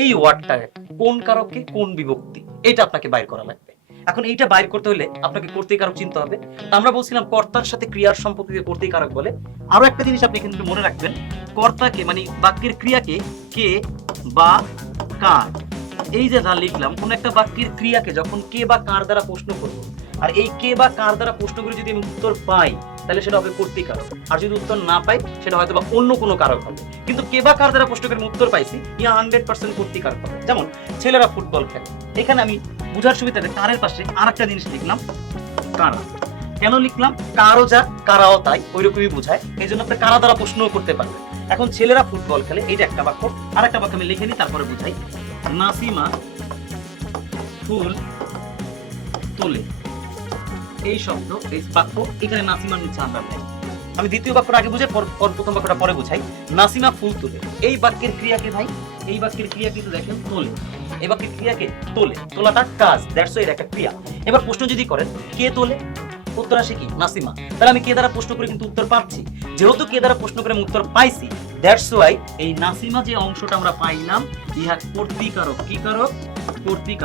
এই ওয়ার্ডটা কোন কারকে কোন বিভক্তি? এটা আপনাকে বাইর করা লাগবে। এখন এইটা বাইর করতে হলে আপনাকে কর্তৃকারক চিনতে হবে। আমরা বলছিলাম কর্তার সাথে ক্রিয়ার সম্পর্ককে কর্তৃকারক বলে। আরও একটা জিনিস আপনি কিন্তু মনে রাখবেন, কর্তাকে মানে বাক্যের ক্রিয়াকে কে বা কার। এই যে যা লিখলাম, কোন একটা বাক্যের ক্রিয়াকে যখন কে বা কার দ্বারা প্রশ্ন করব, আর এই কে বা কার দ্বারা প্রশ্ন করে যদি আমি উত্তর পাই, তাহলে সেটা হবে কর্তৃকারক আর যদি উত্তর না পাই, সেটা হয়তো বা অন্য কোনো কারক হবে। কিন্তু কে বা কার দ্বারা প্রশ্ন করে উত্তর পাইছি ইয়া হান্ড্রেড পার্সেন্ট কর্তৃকারক হবে যেমন, ছেলেরা ফুটবল খেলে। এখানে আমি বুঝার সুবিধাতে কারের পাশে আর একটা জিনিস লিখলাম, কারা? কেন লিখলাম? কারও যা, কারাও তাই ওই রকমই বোঝায়। এই জন্য আপনি কারা দ্বারা প্রশ্নও করতে পারবেন। এখন ছেলেরা ফুটবল খেলে, এইটা একটা বাক্য। আর একটা বাক্য আমি লিখে নিই, তারপরে বুঝাই। নাসিমা ফুল তোলে। এই শব্দ, এই বাক্য, এখানে নাসিমার নিচে আমরা আমি দ্বিতীয় বাক্যটা আগে বুঝে পর পর প্রথম বাক্যটা পরে বুঝাই। নাসিমা ফুল তোলে। এই বাক্যের ক্রিয়াকে ভাই? এই বাক্যের ক্রিয়া কিন্তু দেখেন তোলে। এই বাক্যের ক্রিয়াকে তোলে। তোলাটা কাজ দ্যাটস এর একটা ক্রিয়া। এবার প্রশ্ন যদি করেন, কে তোলে? উত্তর আসে কি? নাসিমা। তাহলে আমি কে দ্বারা প্রশ্ন করে কিন্তু উত্তর পাচ্ছি? যেহেতু কে দ্বারা প্রশ্ন করে আমি উত্তর পাইছি দ্যাটস ওয়াই এই নাসিমা যে অংশটা আমরা পাইলাম, ইহা কর্তৃকারক। কি কারক? কর্তৃকারক।